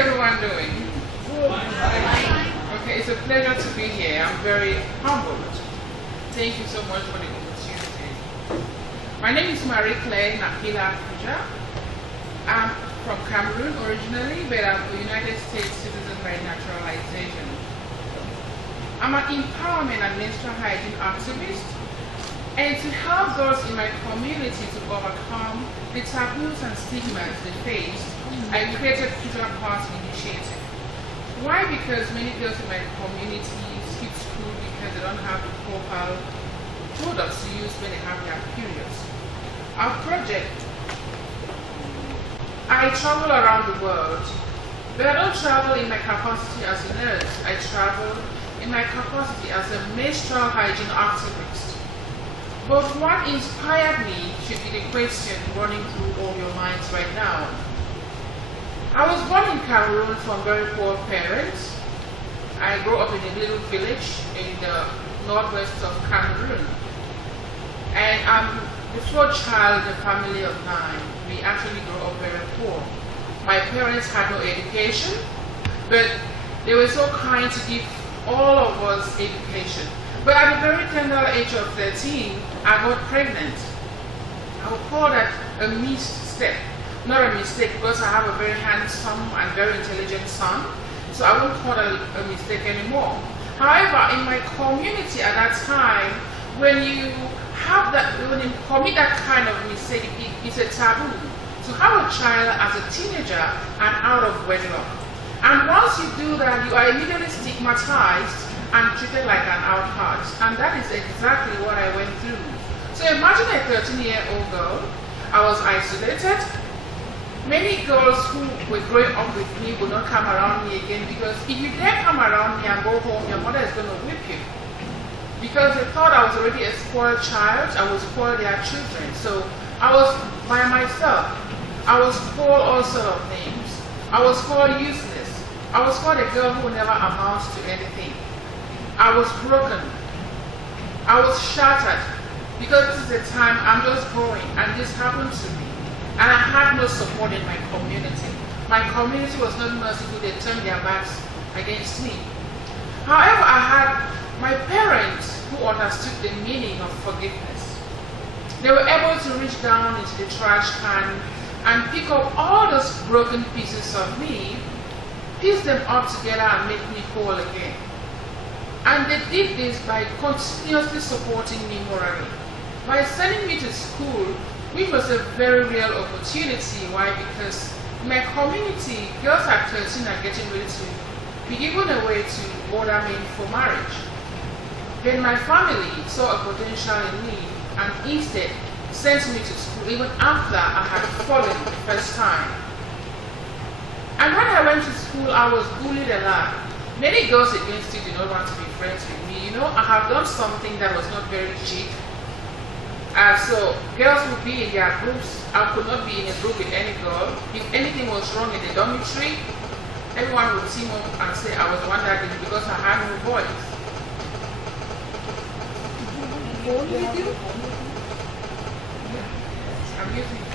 everyone doing? Okay, it's a pleasure to be here. I'm very humbled. Thank you so much for the opportunity. My name is Nabila Kuja. I'm from Cameroon originally, but I'm a United States citizen by naturalization. I'm an empowerment and menstrual hygiene activist, and to help those in my community to overcome the taboos and stigmas they face, I created Kuja Pass Initiative. Why? Because many girls in my community skip school because they don't have the proper products to use when they have their periods. Our project, I travel around the world, but I don't travel in my capacity as a nurse. I travel in my capacity as a menstrual hygiene activist. But what inspired me should be the question running through all your minds right now. I was born in Cameroon from very poor parents. I grew up in a little village in the northwest of Cameroon. And I'm the fourth child in a family of 9. We actually grew up very poor. My parents had no education, but they were so kind to give all of us education. But at the very tender age of 13, I got pregnant. I would call that a missed step. Not a mistake, because I have a very handsome and very intelligent son, so I won't call it a mistake anymore. However, in my community at that time, when you commit that kind of mistake, it's a taboo to have a child as a teenager and out of wedlock. And once you do that, you are immediately stigmatized and treated like an outcast. And that is exactly what I went through. So imagine a 13-year-old girl. I was isolated. Many girls who were growing up with me would not come around me again, because if you dare come around me and go home, your mother is going to whip you. Because they thought I was already a spoiled child, I would spoil their children. So I was by myself. I was called all sorts of names. I was called useless. I was called a girl who never amounts to anything. I was broken. I was shattered. Because this is a time I'm just growing and this happened to me. And I had no support in my community. My community was not merciful, they turned their backs against me. However, I had my parents who understood the meaning of forgiveness. They were able to reach down into the trash can and pick up all those broken pieces of me, piece them up together and make me whole again. And they did this by continuously supporting me morally. By sending me to school, which was a very real opportunity. Why? Because in my community, girls at 13 are getting ready to be given away to older men for marriage. Then my family saw a potential in me and instead sent me to school even after I had fallen the first time. And when I went to school, I was bullied a lot. Many girls against it did not want to be friends with me. You know, I have done something that was not very chic. So girls would be in their groups. I could not be in a group with any girl. If anything was wrong in the dormitory, everyone would team up and say I was the one that did it because I had no voice. I'm using it.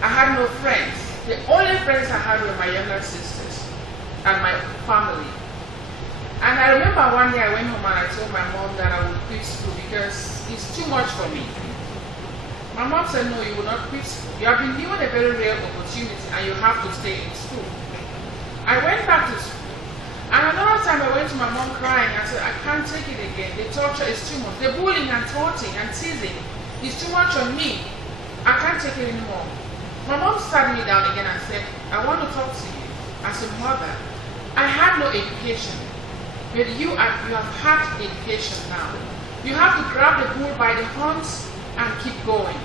I had no friends. The only friends I had were my younger sisters and my family. And I remember one day I went home and I told my mom that I would quit school because it's too much for me. My mom said, no, you will not quit school. You have been given a very rare opportunity and you have to stay in school. I went back to school. And another time I went to my mom crying. I said, I can't take it again. The torture is too much. The bullying and taunting and teasing is too much on me. I can't take it anymore. My mom sat me down again and said, I want to talk to you as a mother. I had no education. But you have had education now. You have to grab the bull by the horns and keep going.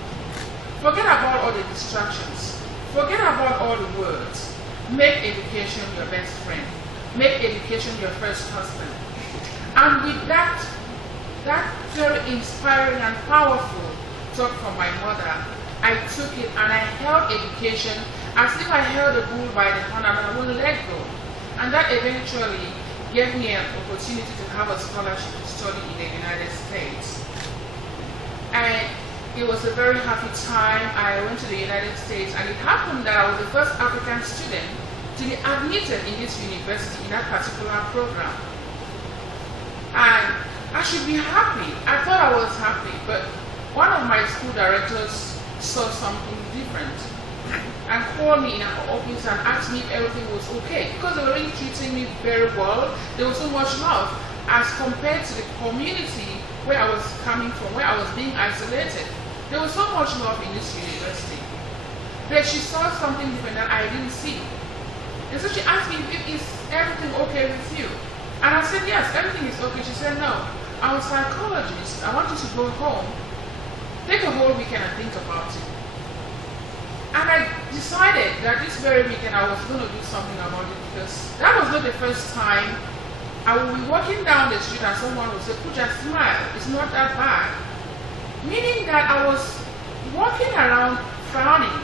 Forget about all the distractions. Forget about all the words. Make education your best friend. Make education your first husband. And with that very inspiring and powerful talk from my mother, I took it and I held education as if I held the bull by the horn and I wouldn't let go. And that eventually gave me an opportunity to have a scholarship to study in the United States. And It was a very happy time. I went to the United States, and it happened that I was the first African student to be admitted in this university in that particular program. And I should be happy. I thought I was happy, but one of my school directors saw something different and called me in an office and asked me if everything was okay, because they were really treating me very well. There was so much love as compared to the community where I was coming from, where I was being isolated. There was so much love in this university. But she saw something different that I didn't see. And so she asked me, is everything okay with you? And I said, yes, everything is okay. She said, no, I'm a psychologist. I want you to go home, take a whole weekend and think about it. And I decided that this very weekend I was going to do something about it, because that was not the first time I would be walking down the street and someone would say, Kuja, smile, it's not that bad. Meaning that I was walking around frowning,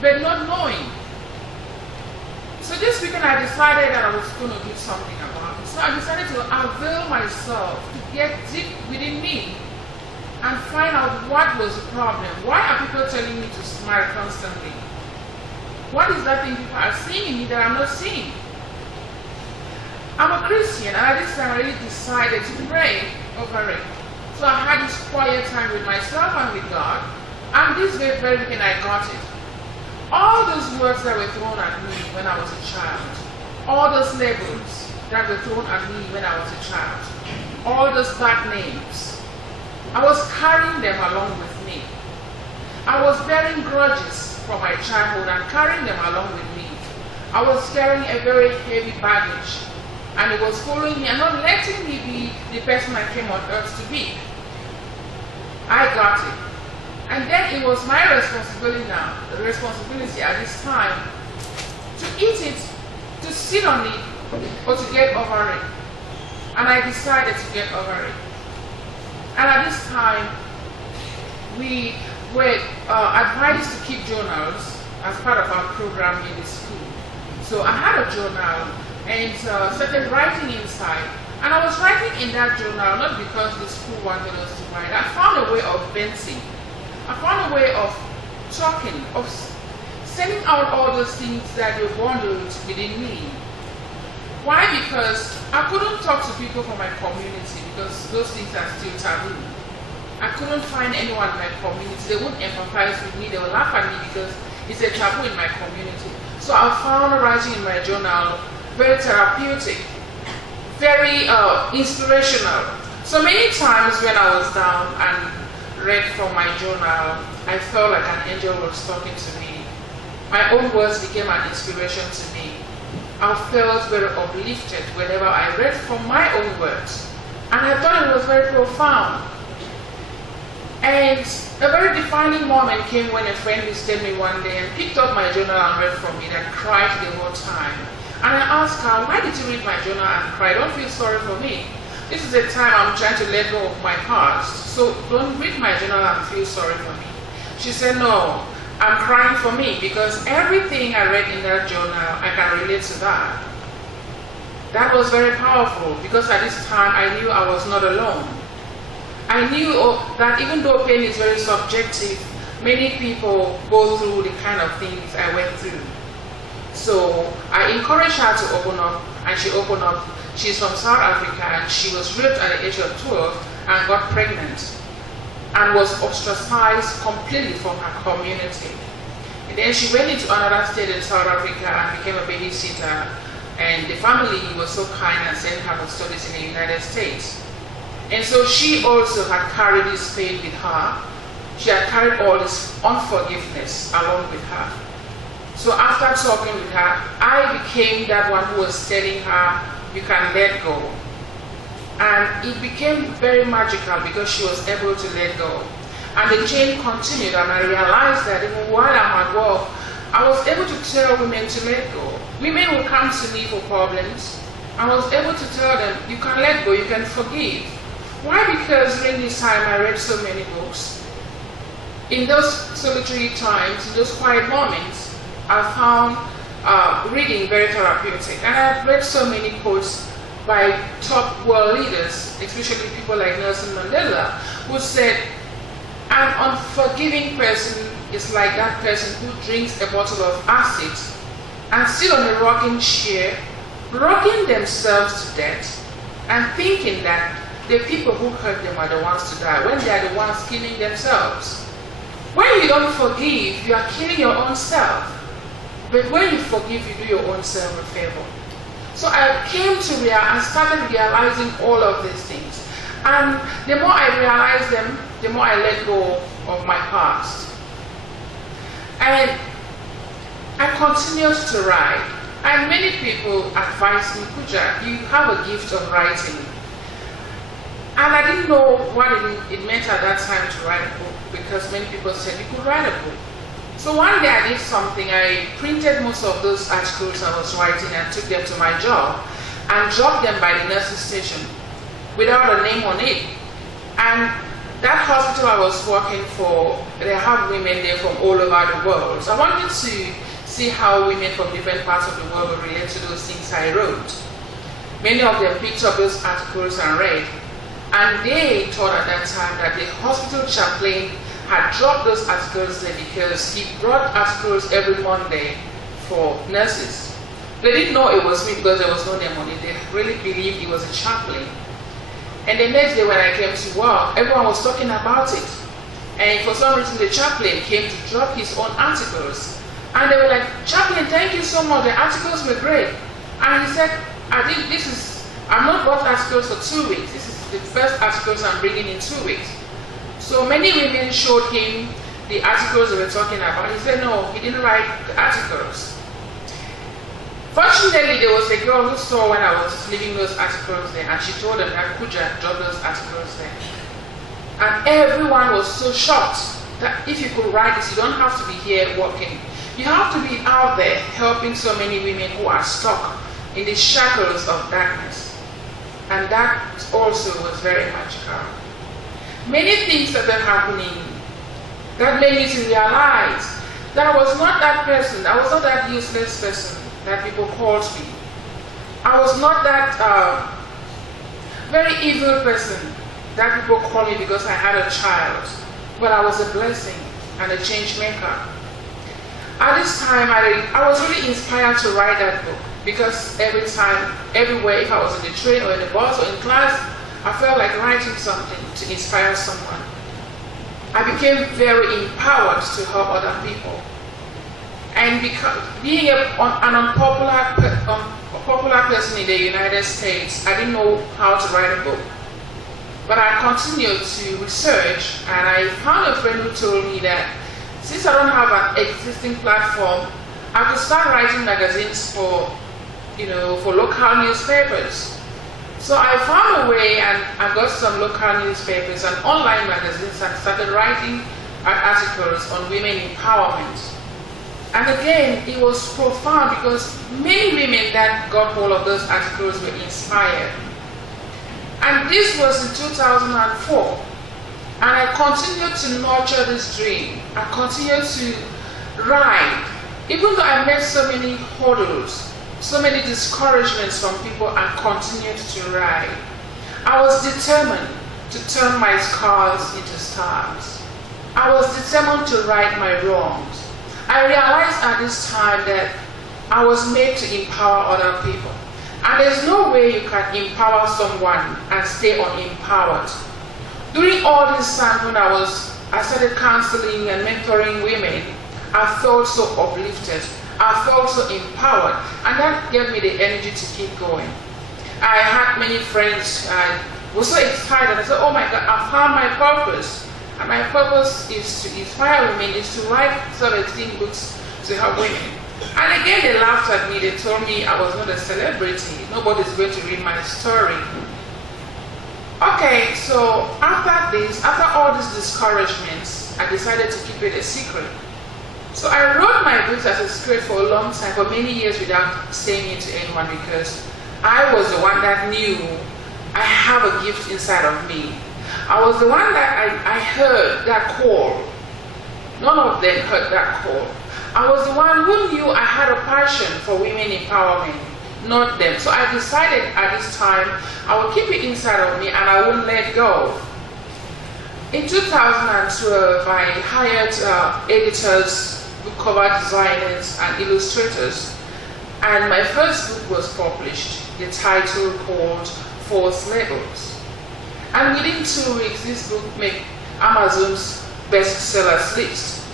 but not knowing. So this weekend I decided that I was going to do something about it. So I decided to avail myself to get deep within me and find out what was the problem. Why are people telling me to smile constantly? What is that thing people are seeing in me that I'm not seeing? I'm a Christian, and at this time I really decided to pray over it. So I had this quiet time with myself and with God, and this very weekend I got it. All those words that were thrown at me when I was a child, all those labels that were thrown at me when I was a child, all those bad names, I was carrying them along with me. I was bearing grudges from my childhood and carrying them along with me. I was carrying a very heavy baggage, and it was following me and not letting me be the person I came on earth to be. I got it. And then it was my responsibility now, the responsibility at this time, to eat it, to sit on it, or to get over it. And I decided to get over it. And at this time, we were advised to keep journals as part of our program in the school. So I had a journal and started writing inside. And I was writing in that journal not because the school wanted us to write. I found a way of venting. I found a way of talking, of sending out all those things that were bundled within me. Why? Because I couldn't talk to people from my community, because those things are still taboo. I couldn't find anyone in my community. They wouldn't empathize with me. They would laugh at me because it's a taboo in my community. So I found writing in my journal very therapeutic, very inspirational. So many times when I was down and read from my journal, I felt like an angel was talking to me. My own words became an inspiration to me. I felt very uplifted whenever I read from my own words. And I thought it was very profound. And a very defining moment came when a friend visited me one day and picked up my journal and read from it and cried the whole time. And I asked her, why did you read my journal and cry? Don't feel sorry for me. This is a time I'm trying to let go of my past. So don't read my journal and feel sorry for me. She said, no, I'm crying for me because everything I read in that journal, I can relate to that. That was very powerful because at this time I knew I was not alone. I knew that even though pain is very subjective, many people go through the kind of things I went through. So I encouraged her to open up, and she opened up. She's from South Africa, and she was raped at the age of 12 and got pregnant and was ostracized completely from her community. And then she went into another state in South Africa and became a babysitter, and the family was so kind and sent her for studies in the United States. And so she also had carried this pain with her. She had carried all this unforgiveness along with her. So after talking with her, I became that one who was telling her, you can let go. And it became very magical because she was able to let go. And the chain continued, and I realized that even while I'm at work, I was able to tell women to let go. Women will come to me for problems. I was able to tell them, you can let go, you can forgive. Why? Because during this time I read so many books. In those solitary times, in those quiet moments, I found reading very therapeutic. And I've read so many quotes by top world leaders, especially people like Nelson Mandela, who said, An unforgiving person is like that person who drinks a bottle of acid and sit on a rocking chair, rocking themselves to death and thinking that the people who hurt them are the ones to die when they are the ones killing themselves. When you don't forgive, you are killing your own self. But when you forgive, you do your own self a favor. So I came to I started realizing all of these things. And the more I realized them, the more I let go of my past. And I continued to write. And many people advised me, Kuja, you have a gift of writing. And I didn't know what it meant at that time to write a book, because many people said you could write a book. So one day I did something. I printed most of those articles I was writing and took them to my job and dropped them by the nurse's station without a name on it. And that hospital I was working for, they have women there from all over the world. So I wanted to see how women from different parts of the world would relate to those things I wrote. Many of them picked up those articles and read. And they thought at that time that the hospital chaplain had dropped those articles there because he brought articles every Monday for nurses. They didn't know it was me because there was no name on it. They really believed it was a chaplain. And the next day when I came to work, everyone was talking about it. And for some reason the chaplain came to drop his own articles. And they were like, "Chaplain, thank you so much. The articles were great." And he said, "I'm not bought articles for 2 weeks. This is the first articles I'm bringing in 2 weeks." So many women showed him the articles they were talking about. He said, no, he didn't write the articles. Fortunately, there was a girl who saw when I was leaving those articles there, and she told them that Kuja dropped those articles there. And everyone was so shocked that if you could write this, you don't have to be here working. You have to be out there helping so many women who are stuck in the shackles of darkness. And that also was very magical. Many things that are happening that made me to realize that I was not that person. I was not that useless person that people called me. I was not that very evil person that people called me because I had a child. But I was a blessing and a change maker. At this time, I was really inspired to write that book, because every time, everywhere, if I was in the train or in the bus or in class, I felt like writing something to inspire someone. I became very empowered to help other people. And being an unpopular person in the United States, I didn't know how to write a book. But I continued to research, and I found a friend who told me that since I don't have an existing platform, I could start writing magazines for local newspapers. So I found a way, and I got some local newspapers and online magazines and started writing articles on women empowerment. And again, it was profound because many women that got hold of those articles were inspired. And this was in 2004. And I continued to nurture this dream. I continued to write. Even though I met so many hurdles, so many discouragements from people, I continued to write. I was determined to turn my scars into stars. I was determined to right my wrongs. I realized at this time that I was made to empower other people. And there's no way you can empower someone and stay unempowered. During all this time when I started counseling and mentoring women, I felt so uplifted. I felt so empowered, and that gave me the energy to keep going. I had many friends. I was so excited. I said, "Oh my God, I found my purpose." And my purpose is to inspire women, is to write self-esteem books to help women. And again, they laughed at me. They told me I was not a celebrity. Nobody's going to read my story. Okay, so after all these discouragements, I decided to keep it a secret. So I wrote my books as a secret for a long time, for many years, without saying it to anyone, because I was the one that knew I have a gift inside of me. I was the one that I heard that call. None of them heard that call. I was the one who knew I had a passion for women empowerment, not them. So I decided at this time I would keep it inside of me and I wouldn't let go. In 2012, I hired editors, book cover designers, and illustrators, and my first book was published, the title called False Labels. And within 2 weeks, this book made Amazon's bestsellers list.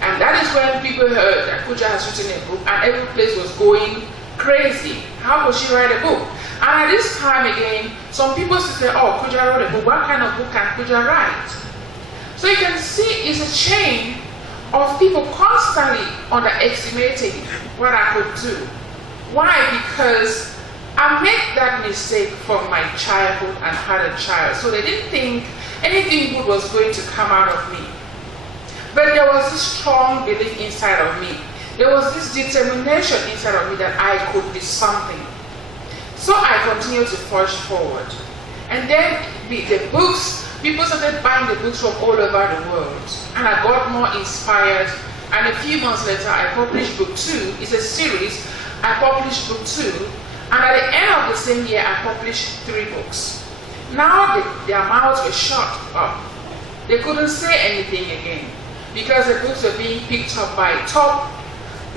And that is when people heard that Kuja has written a book, and every place was going crazy. How could she write a book? And at this time again, some people say, oh, Kuja wrote a book. What kind of book can Kuja write? So you can see it's a chain of people constantly underestimating what I could do. Why? Because I made that mistake from my childhood and had a child. So they didn't think anything good was going to come out of me. But there was this strong belief inside of me. There was this determination inside of me that I could be something. So I continued to push forward. And then the books, people started buying the books from all over the world. And I got more inspired. And a few months later, I published book 2. It's a series. I published book 2. And at the end of the same year, I published 3 books. Now their mouths were shut up. They couldn't say anything again because the books were being picked up by top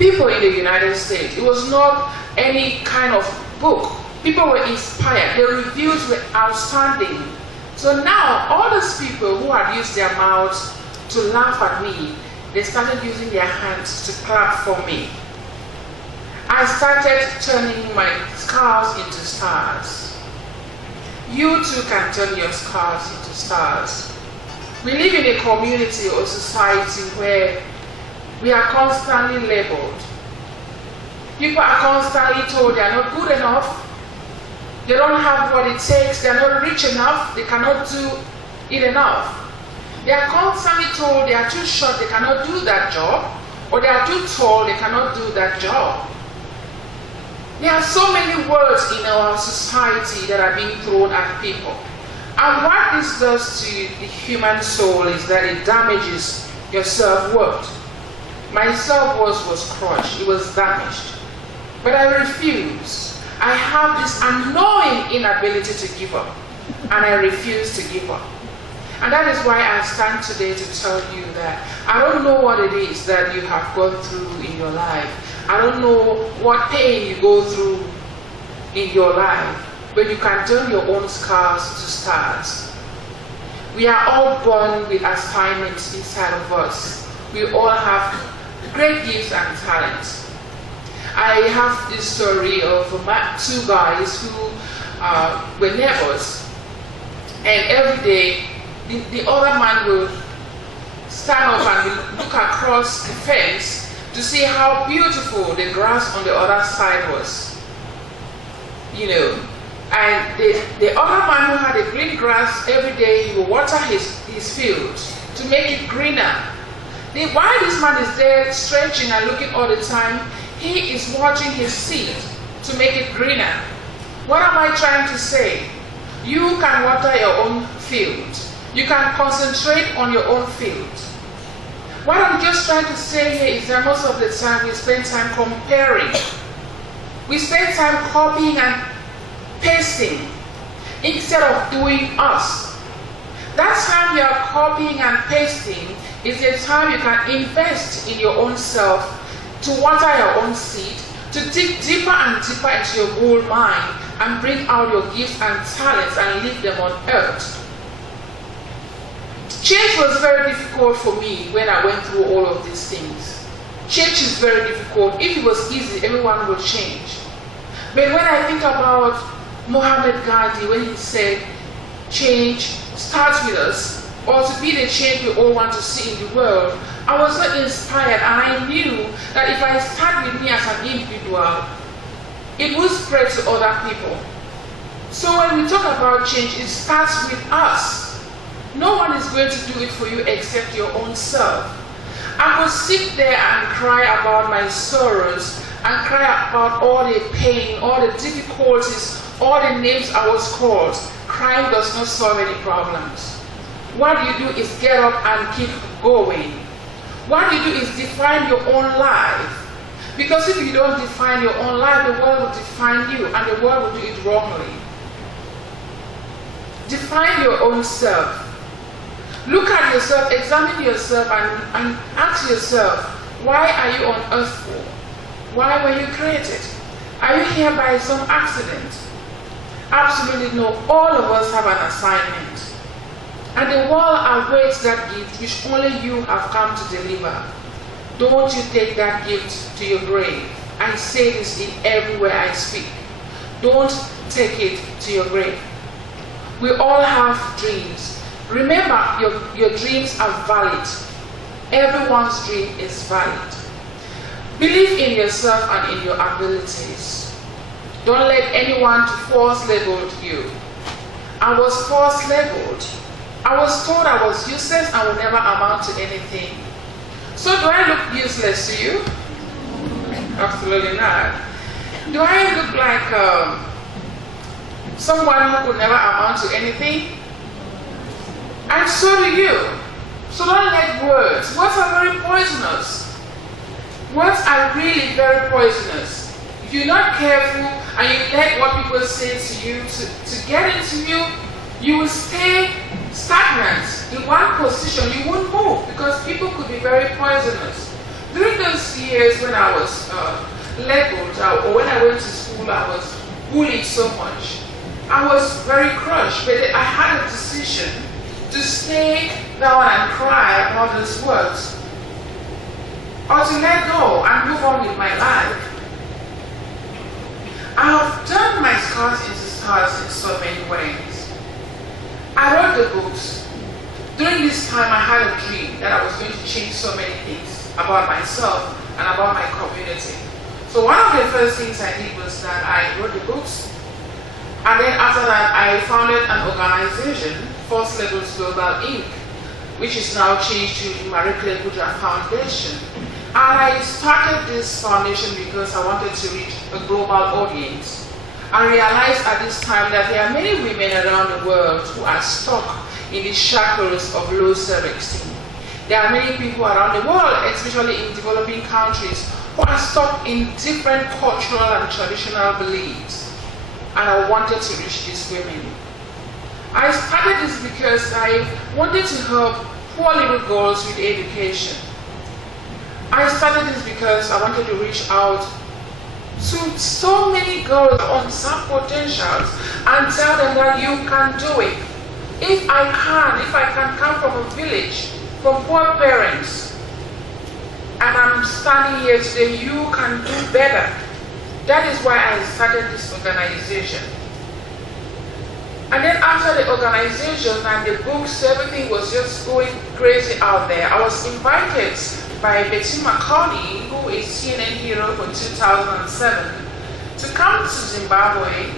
people in the United States. It was not any kind of book. People were inspired. The reviews were outstanding. So now all those people who had used their mouths to laugh at me, they started using their hands to clap for me. I started turning my scars into stars. You too can turn your scars into stars. We live in a community or society where we are constantly labeled. People are constantly told they are not good enough, they don't have what it takes, they are not rich enough, they cannot do it enough. They are constantly told they are too short, they cannot do that job, or they are too tall, they cannot do that job. There are so many words in our society that are being thrown at people. And what this does to the human soul is that it damages your self-worth. My self-worth was crushed, it was damaged. But I refuse. I have this annoying inability to give up. And I refuse to give up. And that is why I stand today to tell you that I don't know what it is that you have gone through in your life. I don't know what pain you go through in your life. But you can turn your own scars to stars. We are all born with assignments inside of us. We all have great gifts and talents. I have this story of 2 guys who were neighbors, and every day the other man will stand up and look across the fence to see how beautiful the grass on the other side was. You know, and the other man who had the green grass, every day he will water his field to make it greener. While this man is there stretching and looking all the time, he is watering his seed to make it greener. What am I trying to say? You can water your own field. You can concentrate on your own field. What I'm just trying to say here is that most of the time we spend time comparing. We spend time copying and pasting instead of doing us. That time you are copying and pasting is the time you can invest in your own self, to water your own seed, to dig deeper and deeper into your gold mine and bring out your gifts and talents and leave them on earth. Change was very difficult for me when I went through all of these things. Change is very difficult. If it was easy, everyone would change. But when I think about Muhammad Gandhi, when he said, change starts with us, or to be the change we all want to see in the world, I was so inspired, and I knew that if I start with me as an individual, it will spread to other people. So when we talk about change, it starts with us. No one is going to do it for you except your own self. I could sit there and cry about my sorrows, and cry about all the pain, all the difficulties, all the names I was called. Crying does not solve any problems. What you do is get up and keep going. What you do is define your own life. Because if you don't define your own life, the world will define you, and the world will do it wrongly. Define your own self. Look at yourself, examine yourself, and ask yourself, why are you on earth for? Why were you created? Are you here by some accident? Absolutely no. All of us have an assignment. And the world awaits that gift which only you have come to deliver. Don't you take that gift to your grave. I say this in everywhere I speak. Don't take it to your grave. We all have dreams. Remember, your dreams are valid. Everyone's dream is valid. Believe in yourself and in your abilities. Don't let anyone to force label you. I was force labeled. I was told I was useless and would never amount to anything. So do I look useless to you? Absolutely not. Do I look like someone who could never amount to anything? And so do you. So don't let words. Words are very poisonous. Words are really very poisonous. If you're not careful and you let what people say to you to get into you, you will stay stagnant in one position. You won't move because people could be very poisonous. During those years when I was labeled or when I went to school, I was bullied so much. I was very crushed, but I had a decision to stay down and cry about those words, or to let go and move on with my life. I have turned my scars into stars in so many ways. I wrote the books. During this time, I had a dream that I was going to change so many things about myself and about my community. So one of the first things I did was that I wrote the books, and then after that, I founded an organization, First Levels Global Inc., which is now changed to Kuja Foundation. And I started this foundation because I wanted to reach a global audience. I realized at this time that there are many women around the world who are stuck in the shackles of low self-esteem. There are many people around the world, especially in developing countries, who are stuck in different cultural and traditional beliefs. And I wanted to reach these women. I started this because I wanted to help poor little girls with education. I started this because I wanted to reach out to so many girls on some potentials and tell them that you can do it. If I can come from a village, from poor parents, and I'm standing here today, you can do better. That is why I started this organization. And then after the organization and the books, everything was just going crazy out there. I was invited by Betty McCartney, who is CNN hero for 2007, to come to Zimbabwe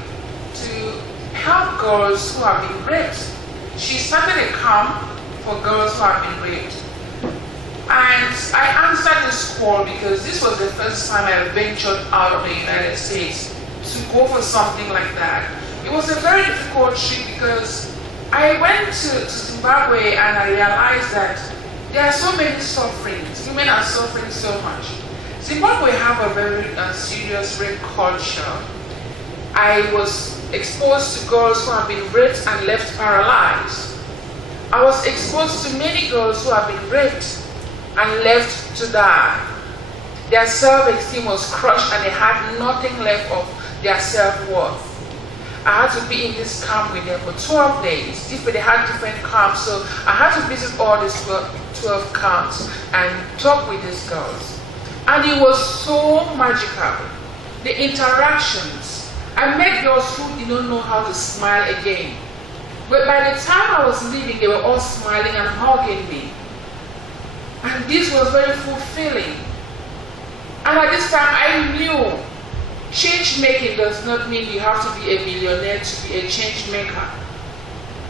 to help girls who have been raped. She started a camp for girls who have been raped. And I answered this call because this was the first time I ventured out of the United States to go for something like that. It was a very difficult trip because I went to Zimbabwe and I realized that there are so many sufferings. Women are suffering so much. Zimbabwe have a very serious rape culture. I was exposed to girls who have been raped and left paralyzed. I was exposed to many girls who have been raped and left to die. Their self-esteem was crushed and they had nothing left of their self-worth. I had to be in this camp with them for 12 days. They had different camps, so I had to visit all these 12 camps and talk with these girls. And it was so magical. The interactions. I met girls who did not know how to smile again. But by the time I was leaving, they were all smiling and hugging me. And this was very fulfilling. And at this time, I knew change making does not mean you have to be a millionaire to be a change maker.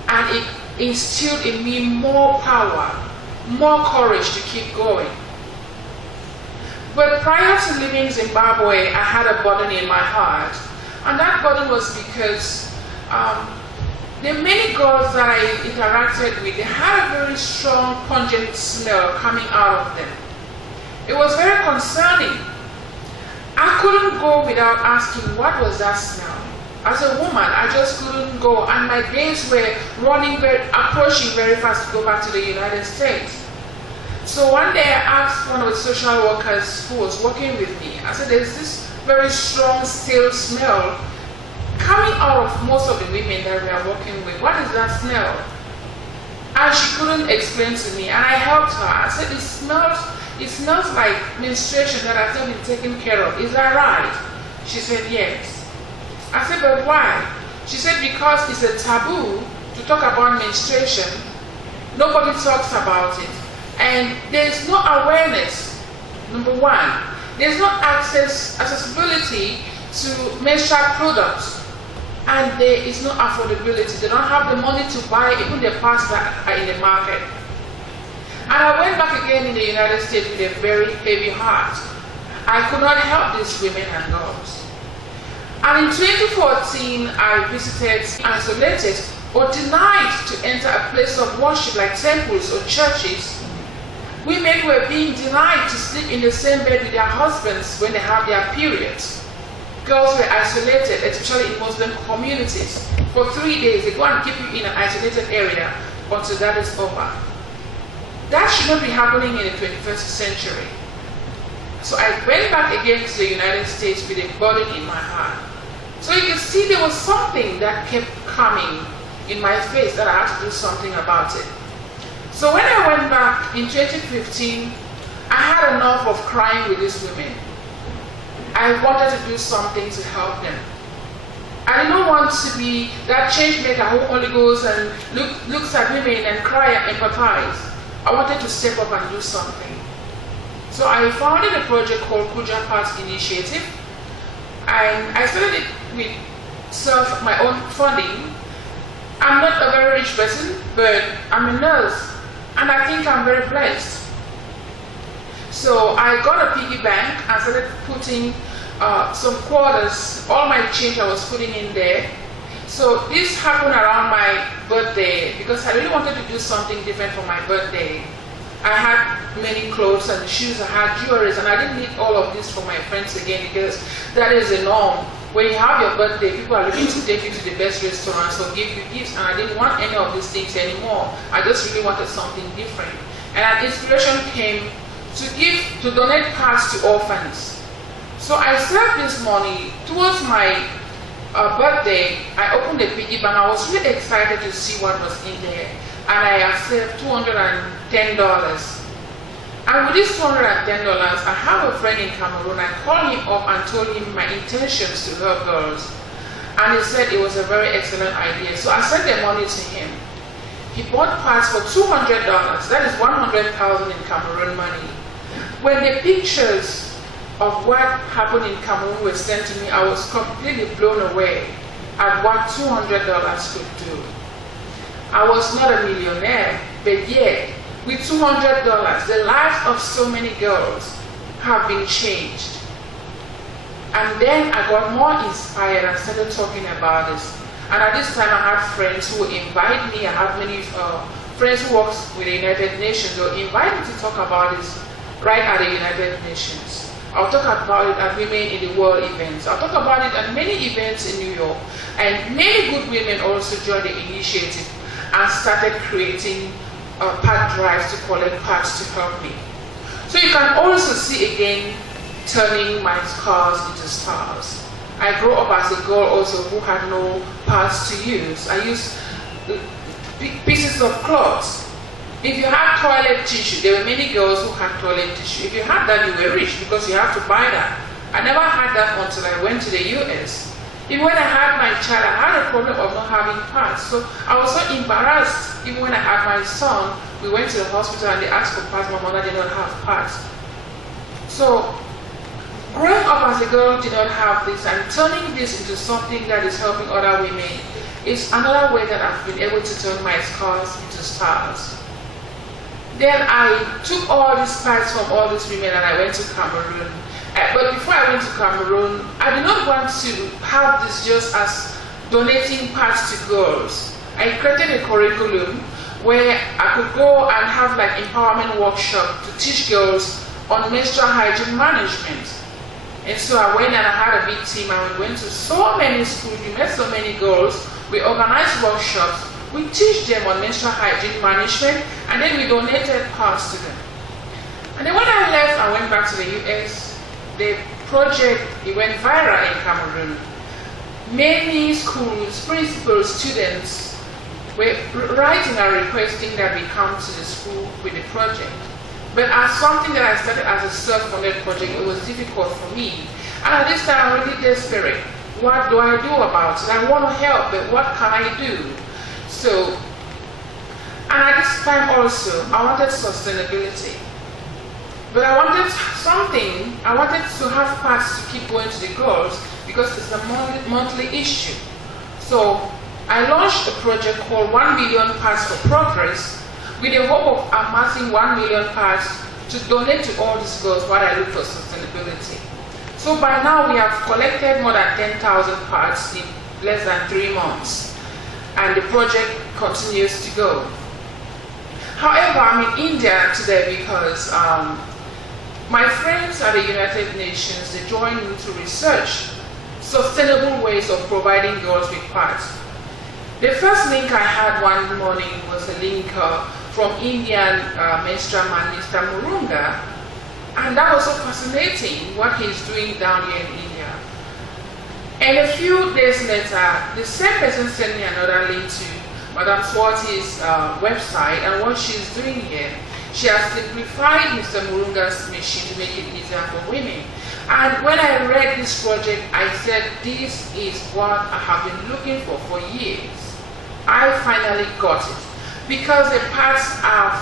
And it instilled in me more power, more courage to keep going. But prior to leaving Zimbabwe, I had a burden in my heart. And that burden was because the many girls that I interacted with, they had a very strong, pungent smell coming out of them. It was very concerning. I couldn't go without asking, what was that smell? As a woman, I just couldn't go, and my days were approaching very fast to go back to the United States. So one day I asked one of the social workers who was working with me, I said, there's this very strong stale smell coming out of most of the women that we are working with. What is that smell? And she couldn't explain to me, and I helped her. I said, it smells like menstruation that has not been taken care of. Is that right? She said, yes. I said, but why? She said, because it's a taboo to talk about menstruation. Nobody talks about it. And there's no awareness, number one. There's no accessibility to menstrual products. And there is no affordability. They don't have the money to buy even the parts that are in the market. And I went back again in the United States with a very heavy heart. I could not help these women and girls. And in 2014, I visited isolated or denied to enter a place of worship like temples or churches. Women were being denied to sleep in the same bed with their husbands when they have their periods. Girls were isolated, especially in Muslim communities. For 3 days, they go and keep you in an isolated area until that is over. That should not be happening in the 21st century. So I went back again to the United States with a burden in my heart. So you can see there was something that kept coming in my face that I had to do something about it. So when I went back in 2015, I had enough of crying with these women. I wanted to do something to help them. I didn't want to be that change maker who only goes and looks at women and cry and empathize. I wanted to step up and do something. So I founded a project called Kuja Initiative. And I started it with my own funding. I'm not a very rich person, but I'm a nurse, and I think I'm very blessed. So I got a piggy bank and started putting some quarters, all my change I was putting in there. So this happened around my birthday because I really wanted to do something different for my birthday. I had many clothes and shoes, I had jewelry, and I didn't need all of this for my friends again because that is the norm. When you have your birthday, people are looking to take you to the best restaurants or give you gifts, and I didn't want any of these things anymore. I just really wanted something different. And an inspiration came to donate parts to orphans. So I saved this money towards my birthday. I opened the piggy bank. I was really excited to see what was in there. And I have saved $210. And with this $210, I have a friend in Cameroon. I called him up and told him my intentions to help girls. And he said it was a very excellent idea. So I sent the money to him. He bought parts for $200. That is 100,000 in Cameroon money. When the pictures of what happened in Cameroon were sent to me, I was completely blown away at what $200 could do. I was not a millionaire, but yet, with $200, the lives of so many girls have been changed. And then I got more inspired and started talking about this. And at this time, I had friends who would invite me. I have many friends who work with the United Nations. They would invite me to talk about this right at the United Nations. I'll talk about it at Women in the World events. I'll talk about it at many events in New York. And many good women also joined the initiative and started creating part drives to collect parts to help me. So you can also see again turning my scars into stars. I grew up as a girl also who had no parts to use. I used pieces of cloths. If you had toilet tissue, there were many girls who had toilet tissue. If you had that, you were rich because you have to buy that. I never had that until I went to the US. Even when I had my child, I had a problem of not having parts. So I was so embarrassed. Even when I had my son, we went to the hospital and they asked for parts. My mother did not have parts. So growing up as a girl did not have this, and turning this into something that is helping other women is another way that I've been able to turn my scars into stars. Then I took all these parts from all these women and I went to Cameroon. But before I went to Cameroon, I did not want to have this just as donating parts to girls. I created a curriculum where I could go and have like empowerment workshop to teach girls on menstrual hygiene management. And so I went and I had a big team, and we went to so many schools, we met so many girls, we organized workshops, we teach them on menstrual hygiene management, and then we donated parts to them. And then when I left and went back to the US, the project, it went viral in Cameroon. Many schools, principals, students were writing and requesting that we come to the school with the project. But as something that I started as a self-funded project, it was difficult for me. And at this time, I'm really desperate. What do I do about it? I want to help, but what can I do? So, and at this time also, I wanted sustainability. But I wanted something, I wanted to have parts to keep going to the girls because it's a monthly issue. So I launched a project called 1 Million Parts for Progress with the hope of amassing 1 million parts to donate to all these girls while I look for sustainability. So by now we have collected more than 10,000 parts in less than 3 months, and the project continues to go. However, I'm in India today because my friends at the United Nations, they joined me to research sustainable ways of providing girls with pads. The first link I had one morning was a link from Indian menstrual man, Mr. Murunga, and that was so fascinating what he's doing down here in India. And a few days later, the same person sent me another link to Madame Swati's website and what she's doing here. She has simplified Mr. Murunga's mission to make it easier for women. And when I read this project, I said, this is what I have been looking for years. I finally got it. Because the pads are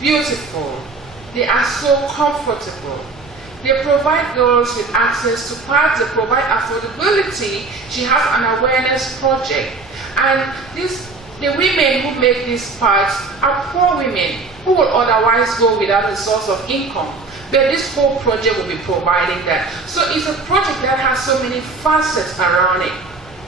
beautiful. They are so comfortable. They provide girls with access to pads. They provide affordability. She has an awareness project. And the women who make these pads are poor women who will otherwise go without a source of income. But this whole project will be providing that. So it's a project that has so many facets around it.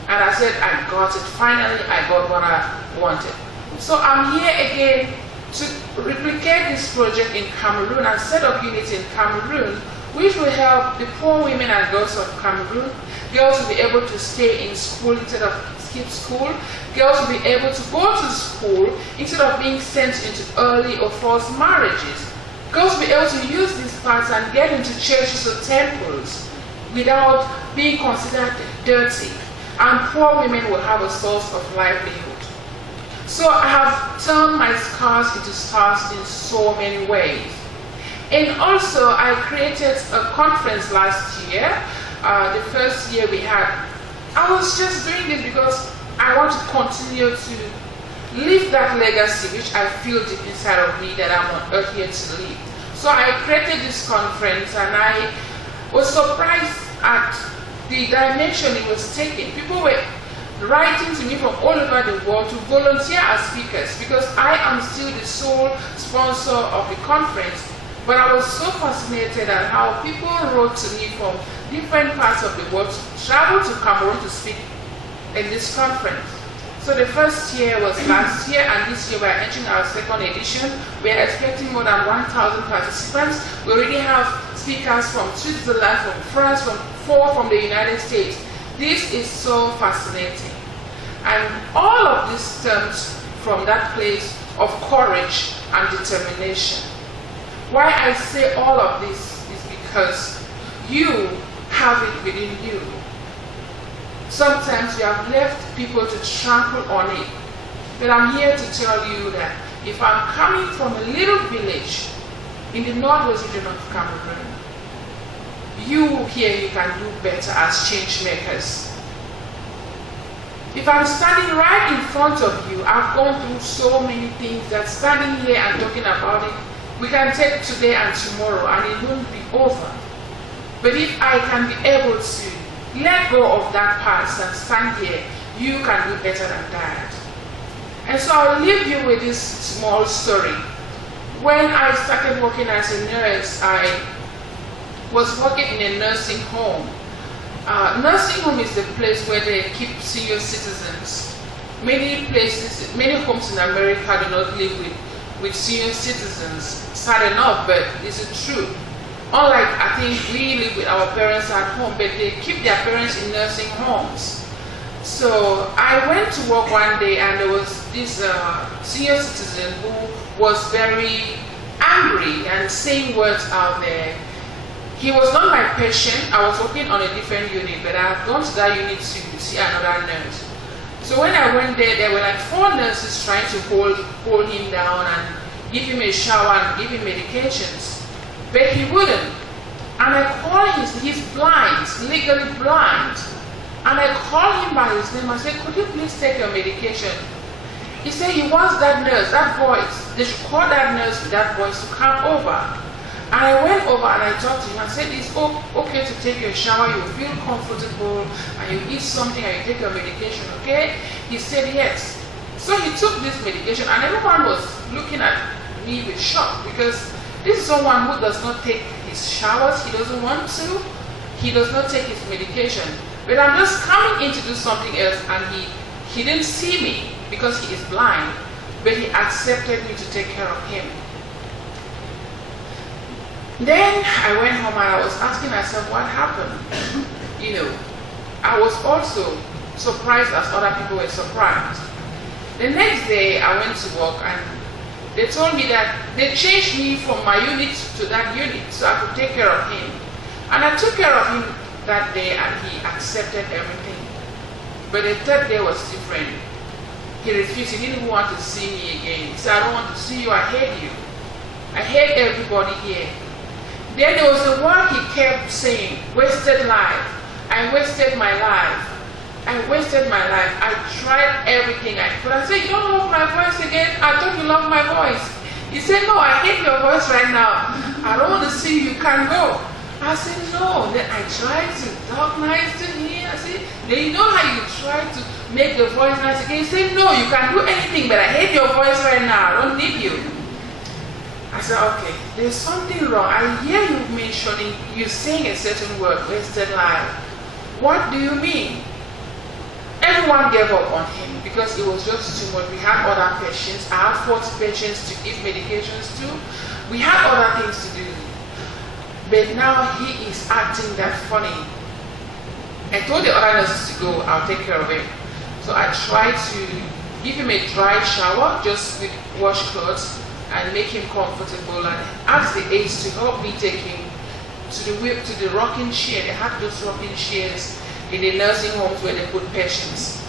And I said, I got it. Finally, I got what I wanted. So I'm here again to replicate this project in Cameroon and set up units in Cameroon, which will help the poor women and girls of Cameroon. Girls will be able to stay in school instead of skip school. Girls will be able to go to school instead of being sent into early or forced marriages. Girls will be able to use these pads and get into churches or temples without being considered dirty. And poor women will have a source of livelihood. So I have turned my scars into stars in so many ways. And also I created a conference last year. The first year we had, I was just doing this because I want to continue to live that legacy which I feel deep inside of me that I'm on earth here to live. So I created this conference and I was surprised at the dimension it was taking. People were writing to me from all over the world to volunteer as speakers because I am still the sole sponsor of the conference. But I was so fascinated at how people wrote to me from different parts of the world to travel to Cameroon to speak in this conference. So the first year was last year, and this year we are entering our second edition. We are expecting more than 1,000 participants. We already have speakers from Switzerland, from France, from 4 from the United States. This is so fascinating. And all of this stems from that place of courage and determination. Why I say all of this is because you have it within you. Sometimes you have left people to trample on it. But I'm here to tell you that if I'm coming from a little village in the northwest region of Cameroon, you here, you can do better as change makers. If I'm standing right in front of you, I've gone through so many things that standing here and talking about it, we can take today and tomorrow and it won't be over. But if I can be able to let go of that past and stand here, you can do better than that. And so I'll leave you with this small story. When I started working as a nurse, I was working in a nursing home. Nursing home is the place where they keep senior citizens. Many places, many homes in America do not live with senior citizens. Sad enough, but it's true. Unlike, I think, we live with our parents at home, but they keep their parents in nursing homes. So I went to work one day, and there was this senior citizen who was very angry and saying words out there. He was not my patient. I was working on a different unit, but I had gone to that unit to see another nurse. So when I went there, there were like 4 nurses trying to hold him down and give him a shower and give him medications. But he wouldn't. And I called him, he's blind, legally blind. And I called him by his name. I said, could you please take your medication? He said he wants that nurse, that voice. They should call that nurse with that voice to come over. And I went over and I talked to him. I said, it's okay to take your shower, you feel comfortable, and you eat something and you take your medication, okay? He said yes. So he took this medication, and everyone was looking at me with shock, because this is someone who does not take his showers, he doesn't want to, he does not take his medication. But I'm just coming in to do something else, and he didn't see me because he is blind, but he accepted me to take care of him. Then I went home and I was asking myself what happened. You know, I was also surprised as other people were surprised. The next day I went to work, and they told me that they changed me from my unit to that unit so I could take care of him. And I took care of him that day, and he accepted everything. But the third day was different. He refused. He didn't want to see me again. He said, I don't want to see you. I hate you. I hate everybody here. Then there was a word he kept saying, wasted life. I wasted my life. I wasted my life. I tried everything I could. I said, you don't love my voice again? I thought you loved my voice. He said, no, I hate your voice right now. I don't want to see you. You can go. I said, no. Then I tried to talk nice to him. I said, then you know how you try to make the voice nice again? He said, no, you can do anything, but I hate your voice right now. I don't need you. I said, okay, there's something wrong. I hear you mentioning, you saying a certain word, wasted life. What do you mean? Everyone gave up on him because it was just too much. We had other patients. I had 40 patients to give medications to. We had other things to do. But now he is acting that funny. I told the other nurses to go, I'll take care of it. So I tried to give him a dry shower, just with wash clothes, and make him comfortable, and ask the aides to help me take him to the rocking chair. They have those rocking chairs in the nursing homes where they put patients.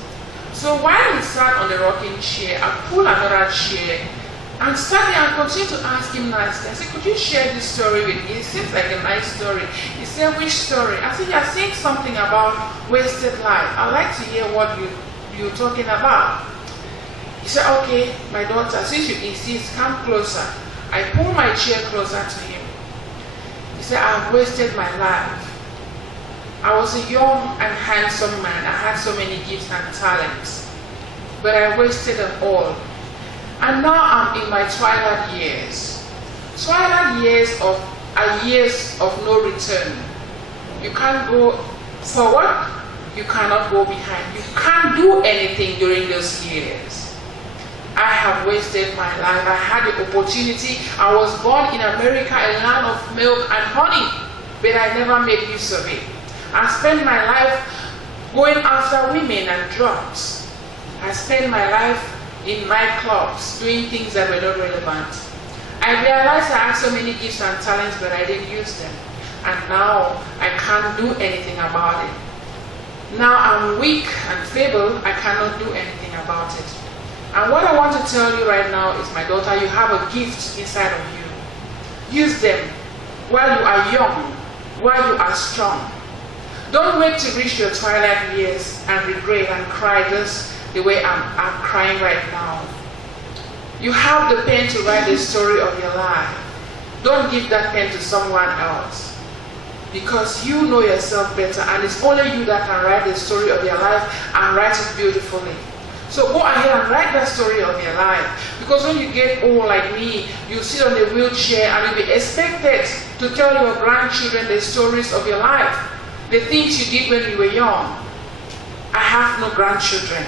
So while he sat on the rocking chair, I pulled another chair and sat there and continued to ask him nicely. I said, could you share this story with me? It seems like a nice story. He said, which story? I said, you're saying something about wasted life. I'd like to hear what you're talking about. He said, okay, my daughter, since you insist, come closer. I pulled my chair closer to him. He said, I've wasted my life. I was a young and handsome man. I had so many gifts and talents, but I wasted them all. And now I'm in my twilight years. Twilight years are years of no return. You can't go forward, you cannot go behind. You can't do anything during those years. I have wasted my life. I had the opportunity. I was born in America, a land of milk and honey, but I never made use of it. I spent my life going after women and drugs. I spent my life in nightclubs doing things that were not relevant. I realized I had so many gifts and talents, but I didn't use them. And now I can't do anything about it. Now I'm weak and feeble. I cannot do anything about it. And what I want to tell you right now is, my daughter, you have a gift inside of you. Use them while you are young, while you are strong. Don't wait to reach your twilight years and regret and cry just the way I'm crying right now. You have the pen to write the story of your life. Don't give that pen to someone else, because you know yourself better, and it's only you that can write the story of your life and write it beautifully. So go ahead and write that story of your life, because when you get old like me, you sit on a wheelchair and you'll be expected to tell your grandchildren the stories of your life, the things you did when you were young. I have no grandchildren.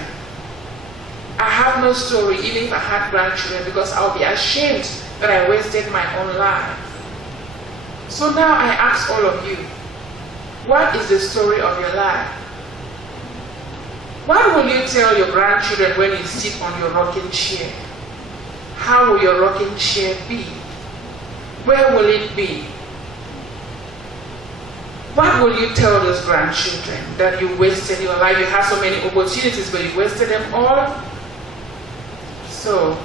I have no story, even if I had grandchildren, because I'll be ashamed that I wasted my own life. So now I ask all of you, what is the story of your life? What will you tell your grandchildren when you sit on your rocking chair? How will your rocking chair be? Where will it be? What will you tell those grandchildren that you wasted your life? You had so many opportunities, but you wasted them all? So,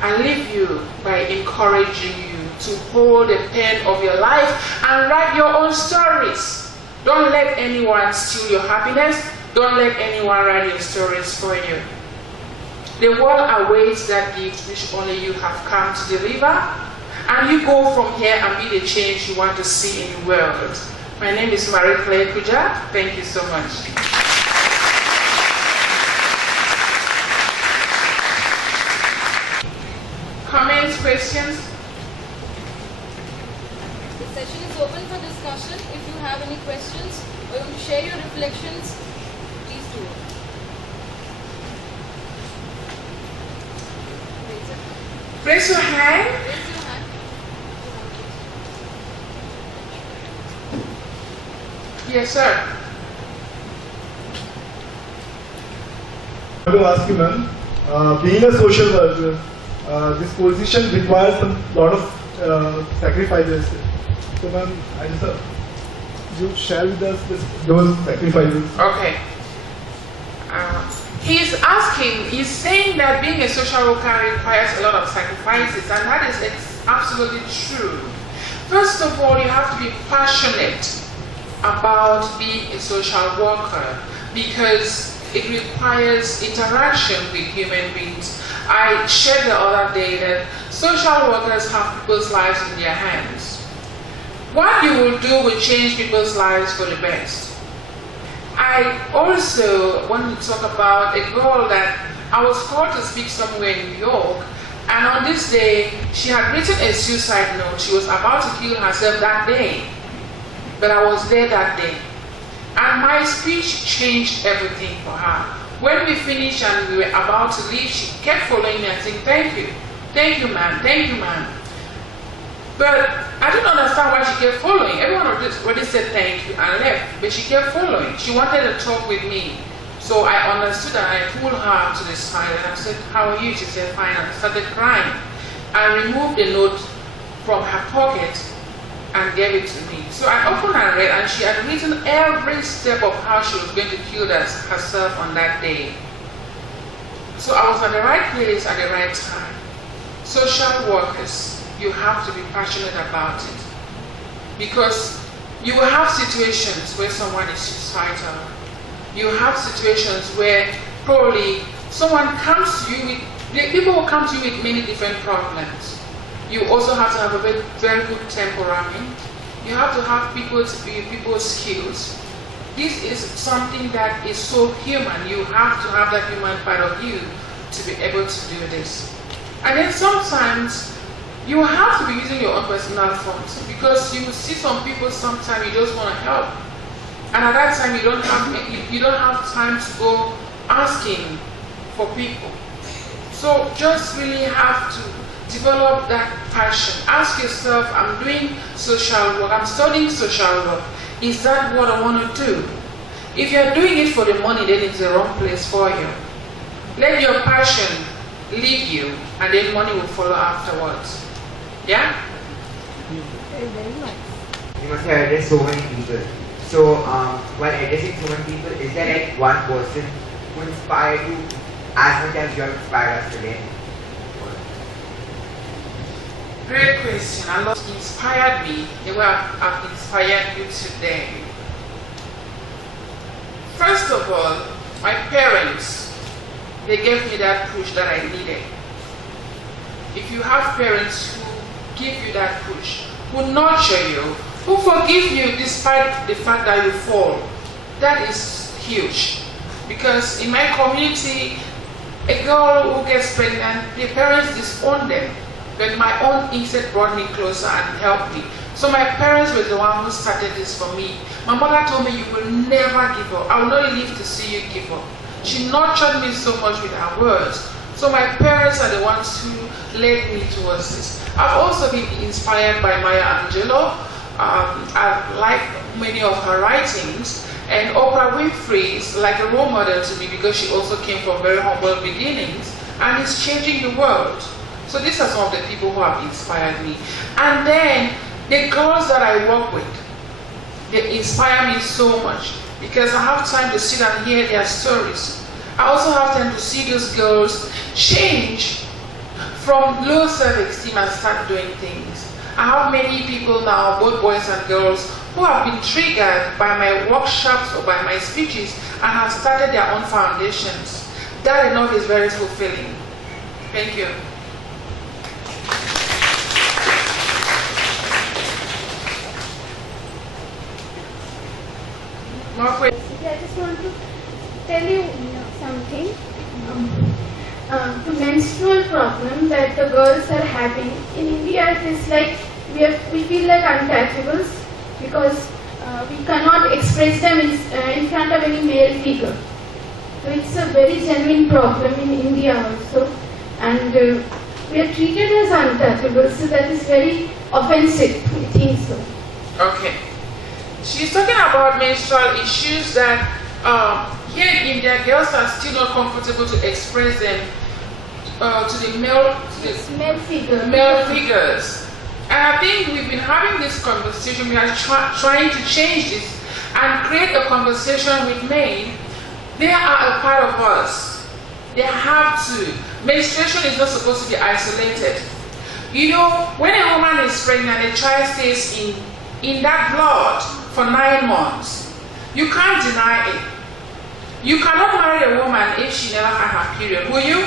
I leave you by encouraging you to hold the pen of your life and write your own stories. Don't let anyone steal your happiness. Don't let anyone write your stories for you. The world awaits that gift which only you have come to deliver. And you go from here and be the change you want to see in the world. My name is Kuja. Thank you so much. Comments, questions? The session is open for discussion. If you have any questions or you want to share your reflections, please do it. Raise your hand. Raise your hand. Yes, sir. I want to ask you, ma'am, being a social worker, this position requires a lot of sacrifices. So, ma'am, I just you share with us those sacrifices. Okay. He's saying that being a social worker requires a lot of sacrifices, and that is absolutely true. First of all, you have to be passionate about being a social worker because it requires interaction with human beings. I shared the other day that social workers have people's lives in their hands. What you will do will change people's lives for the best. I also want to talk about a girl that I was called to speak somewhere in New York, and on this day she had written a suicide note. She was about to kill herself that day. But I was there that day. And my speech changed everything for her. When we finished and we were about to leave, she kept following me and saying, thank you. Thank you, ma'am. Thank you, ma'am. But I didn't understand why she kept following. Everyone already said thank you and left. But she kept following. She wanted to talk with me. So I understood and I pulled her to the side and I said, how are you? She said, fine. I started crying. I removed the note from her pocket and gave it to me. So I opened and read, and she had written every step of how she was going to kill herself on that day. So I was at the right place at the right time. Social workers, you have to be passionate about it. Because you will have situations where someone is suicidal. You have situations where probably someone comes to you with, people will come to you with many different problems. You also have to have a very good temperament. You have to have people's skills. This is something that is so human. You have to have that human part of you to be able to do this. And then sometimes you have to be using your own personal funds because you see some people sometimes you just want to help. And at that time you don't have time to go asking for people. So just really have to develop that passion. Ask yourself, I'm doing social work, I'm studying social work. Is that what I want to do? If you're doing it for the money, then it's the wrong place for you. Let your passion lead you, and then money will follow afterwards. Yeah? Very nice. You must have addressed so many people. So, while addressing so many people, is there like one person who inspired you as much as you have inspired us today? Great question. A lot inspired me the way I've inspired you today. First of all, my parents, they gave me that push that I needed. If you have parents who give you that push, who nurture you, who forgive you despite the fact that you fall, that is huge. Because in my community, a girl who gets pregnant, the parents disown them. But my own instinct brought me closer and helped me. So my parents were the one who started this for me. My mother told me, you will never give up. I will not live to see you give up. She nurtured me so much with her words. So my parents are the ones who led me towards this. I've also been inspired by Maya Angelou. I like many of her writings, and Oprah Winfrey is like a role model to me because she also came from very humble beginnings and is changing the world. So these are some of the people who have inspired me. And then the girls that I work with, they inspire me so much because I have time to sit and hear their stories. I also have time to see those girls change from low self-esteem and start doing things. I have many people now, both boys and girls, who have been triggered by my workshops or by my speeches and have started their own foundations. That enough is very fulfilling. Thank you. More questions? I just want to tell you something. The menstrual problem that the girls are having in India, it is like we feel like untouchables because we cannot express them in front of any male figure. So it's a very genuine problem in India also, and we are treated as untouchables. So that is very offensive. I think so. Okay. She's talking about menstrual issues that here in India, girls are still not comfortable to express them to the male figures. And I think we've been having this conversation. We are trying to change this and create a conversation with men. They are a part of us. They have to. Menstruation is not supposed to be isolated. You know, when a woman is pregnant, a child stays in that blood for 9 months. You can't deny it. You cannot marry a woman if she never had her period, will you?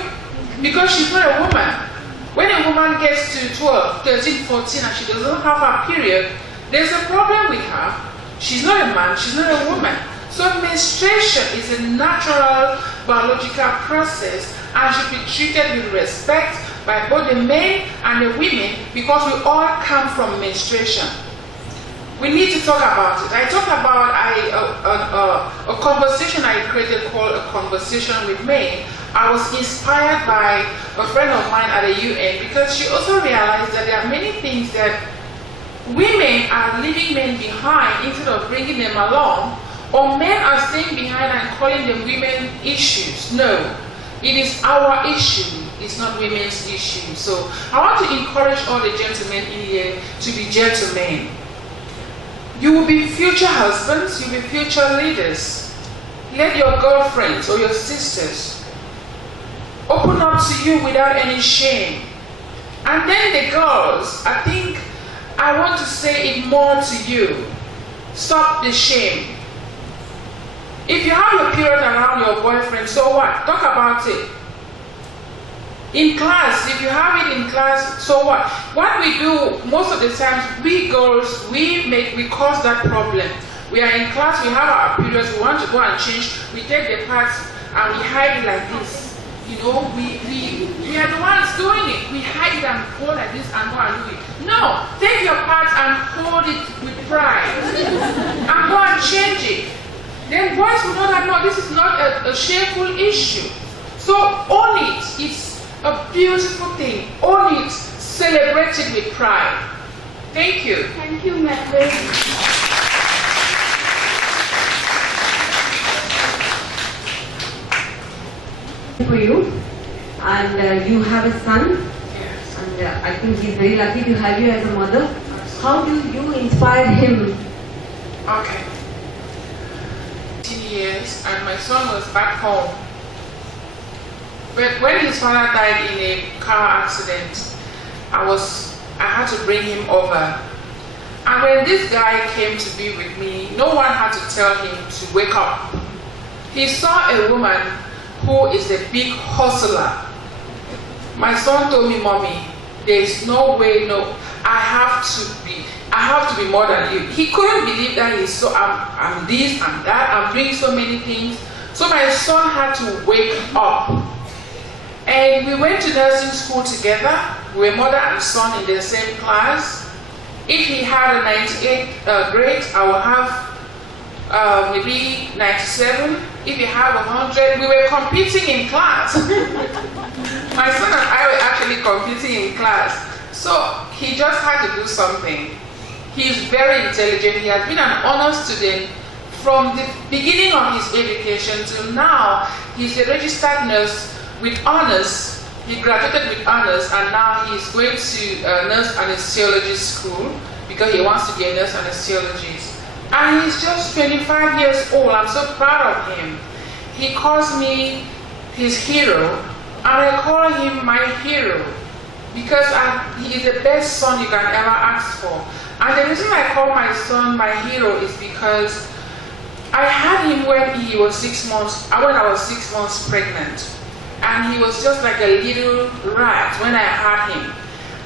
Because she's not a woman. When a woman gets to 12, 13, 14 and she doesn't have her period, there's a problem with her. She's not a man, she's not a woman. So menstruation is a natural biological process and should be treated with respect by both the men and the women because we all come from menstruation. We need to talk about it. I talked about a conversation I created called A Conversation with Men. I was inspired by a friend of mine at the UN because she also realized that there are many things that women are leaving men behind instead of bringing them along, or men are staying behind and calling them women issues. No, it is our issue. It's not women's issue. So I want to encourage all the gentlemen in here to be gentlemen. You will be future husbands, you will be future leaders. Let your girlfriends or your sisters open up to you without any shame. And then the girls, I think I want to say it more to you. Stop the shame. If you have your period around your boyfriend, so what? Talk about it. In class, if you have it in class, so what? What we do most of the times, we girls, we cause that problem. We are in class, we have our periods, we want to go and change, we take the parts and we hide it like this. You know, we are the ones doing it. We hide it and hold like this and go and do it. No, take your parts and hold it with pride and go and change it. Then boys will know that no, this is not a shameful issue. So own it. It's a beautiful thing. Own it. Celebrate it with pride. Thank you. Thank you, Nabila. For you, and you have a son, Yes. and I think he's very lucky to have you as a mother. How do you inspire him? Okay. 18 years, and my son was back home. But when his father died in a car accident, I had to bring him over. And when this guy came to be with me, no one had to tell him to wake up. He saw a woman who is a big hustler. My son told me, Mommy, there is no way, no, I have to be more than you. He couldn't believe that he saw, I'm this, I'm that, I'm doing so many things. So my son had to wake up. And we went to nursing school together. We were mother and son in the same class. If he had a 98 grade, I will have maybe 97. If he had 100, we were competing in class. My son and I were actually competing in class. So he just had to do something. He's very intelligent. He has been an honor student from the beginning of his education till now. He's a registered nurse with honors. He graduated with honors, and now he's going to nurse anesthesiology school because he wants to be a nurse anesthesiologist. And he's just 25 years old. I'm so proud of him. He calls me his hero, and I call him my hero because he is the best son you can ever ask for. And the reason I call my son my hero is because I had him when he was 6 months, when I was 6 months pregnant. And he was just like a little rat when I had him.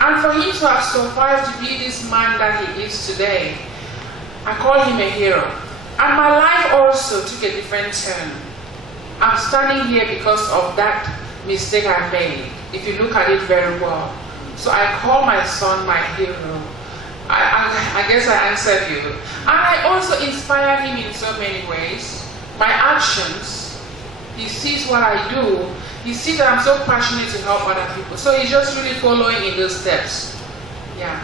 And for him to have survived to be this man that he is today, I call him a hero. And my life also took a different turn. I'm standing here because of that mistake I made, if you look at it very well. So I call my son my hero. I guess I answered you. And I also inspire him in so many ways. My actions, he sees what I do. He sees that I'm so passionate to help other people. So he's just really following in those steps. Yeah.